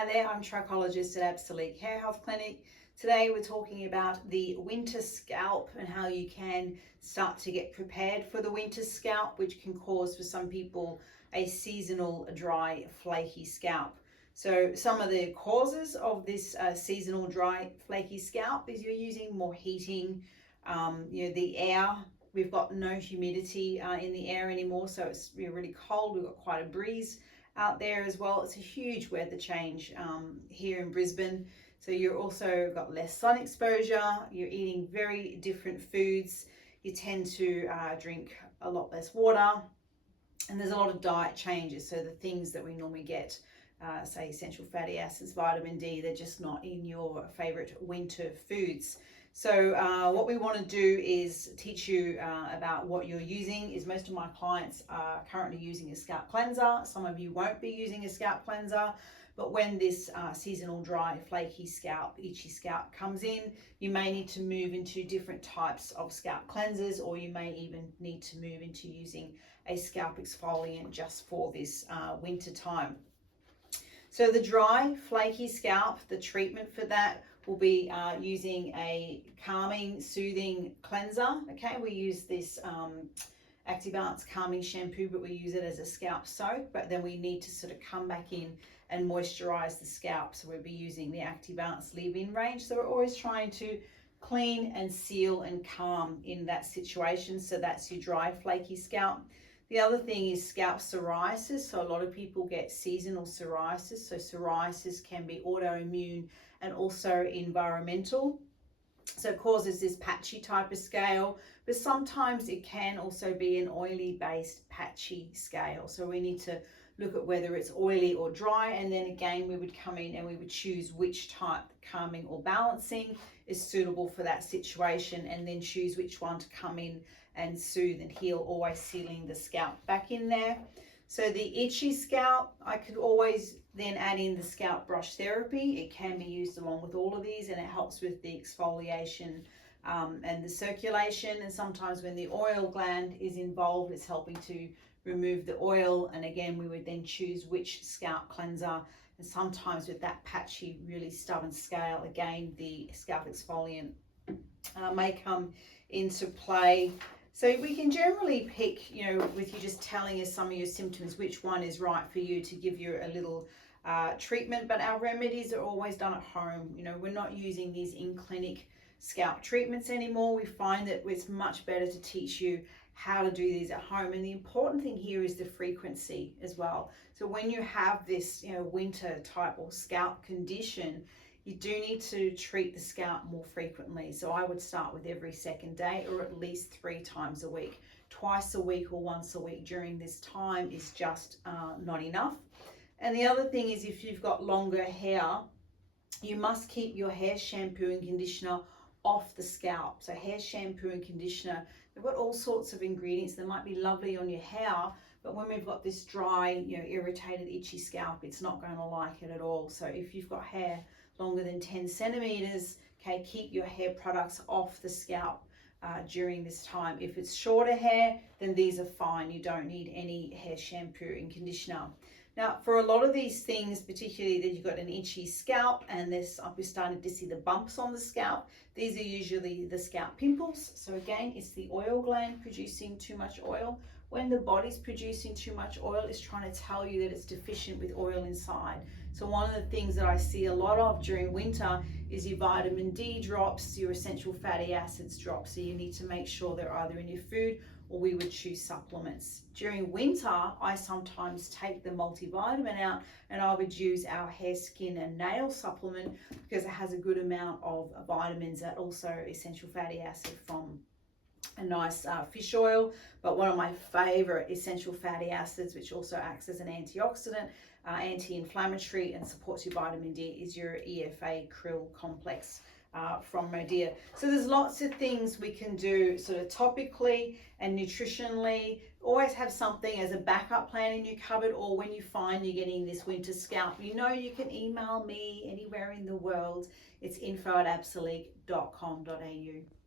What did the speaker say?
Hi there, I'm Trichologist at Absolique Hair Health Clinic. Today we're talking about the winter scalp and how you can start to get prepared for the winter scalp, which can cause for some people a seasonal dry flaky scalp. So some of the causes of this seasonal dry flaky scalp is you're using more heating, the air. We've got no humidity in the air anymore, so it's really cold. We've got quite a breeze out there as well. It's a huge weather change here in Brisbane. So you're also got less sun exposure. You're eating very different foods. You tend to drink a lot less water, and there's a lot of diet changes. So the things that we normally get, say essential fatty acids, vitamin D, they're just not in your favorite winter foods. So what we want to do is teach you about what you're using. Is most of my clients are currently using a scalp cleanser. Some of you won't be using a scalp cleanser, but when this seasonal dry, flaky scalp, itchy scalp comes in, you may need to move into different types of scalp cleansers, or you may even need to move into using a scalp exfoliant just for this winter time. So the dry, flaky scalp, the treatment for that will be using a calming, soothing cleanser. Okay, we use this Absolique calming shampoo, but we use it as a scalp soak, but then we need to sort of come back in and moisturize the scalp. So we'll be using the Absolique leave-in range. So we're always trying to clean and seal and calm in that situation. So that's your dry, flaky scalp. The other thing is scalp psoriasis. So a lot of people get seasonal psoriasis. So psoriasis can be autoimmune and also environmental. So it causes this patchy type of scale, but sometimes it can also be an oily based patchy scale. So we need to look at whether it's oily or dry, and then again we would come in and we would choose which type, calming or balancing, is suitable for that situation, and then choose which one to come in and soothe and heal, always sealing the scalp back in there. So the itchy scalp, I could always then add in the scalp brush therapy. It can be used along with all of these, and it helps with the exfoliation and the circulation. And sometimes when the oil gland is involved, it's helping to remove the oil. And again, we would then choose which scalp cleanser. And sometimes with that patchy, really stubborn scale, again, the scalp exfoliant may come into play. So we can generally pick, with you just telling us some of your symptoms, which one is right for you to give you a little treatment. But our remedies are always done at home. We're not using these in-clinic scalp treatments anymore. We find that it's much better to teach you how to do these at home. And the important thing here is the frequency as well. So when you have this, winter type or scalp condition, you do need to treat the scalp more frequently. So I would start with every second day, or at least 3 times a week. Twice a week or once a week during this time is just not enough. And the other thing is, if you've got longer hair, you must keep your hair shampoo and conditioner off the scalp. So hair shampoo and conditioner, they've got all sorts of ingredients that might be lovely on your hair, but when we've got this dry, irritated, itchy scalp, it's not going to like it at all. So if you've got hair longer than 10 centimeters, okay, keep your hair products off the scalp during this time. If it's shorter hair, then these are fine. You don't need any hair shampoo and conditioner. Now, for a lot of these things, particularly that you've got an itchy scalp and we're starting to see the bumps on the scalp, these are usually the scalp pimples. So again, it's the oil gland producing too much oil. When the body's producing too much oil, it's trying to tell you that it's deficient with oil inside. So one of the things that I see a lot of during winter is your vitamin D drops, your essential fatty acids drop. So you need to make sure they're either in your food, or we would choose supplements. During winter, I sometimes take the multivitamin out, and I would use our hair, skin and nail supplement because it has a good amount of vitamins, that also essential fatty acid from a nice fish oil. But one of my favorite essential fatty acids, which also acts as an antioxidant, anti-inflammatory, and supports your vitamin D, is your EFA krill complex from Modea. So there's lots of things we can do sort of topically and nutritionally. Always have something as a backup plan in your cupboard, or when you find you're getting this winter scalp, you can email me anywhere in the world. It's info@absolique.com.au.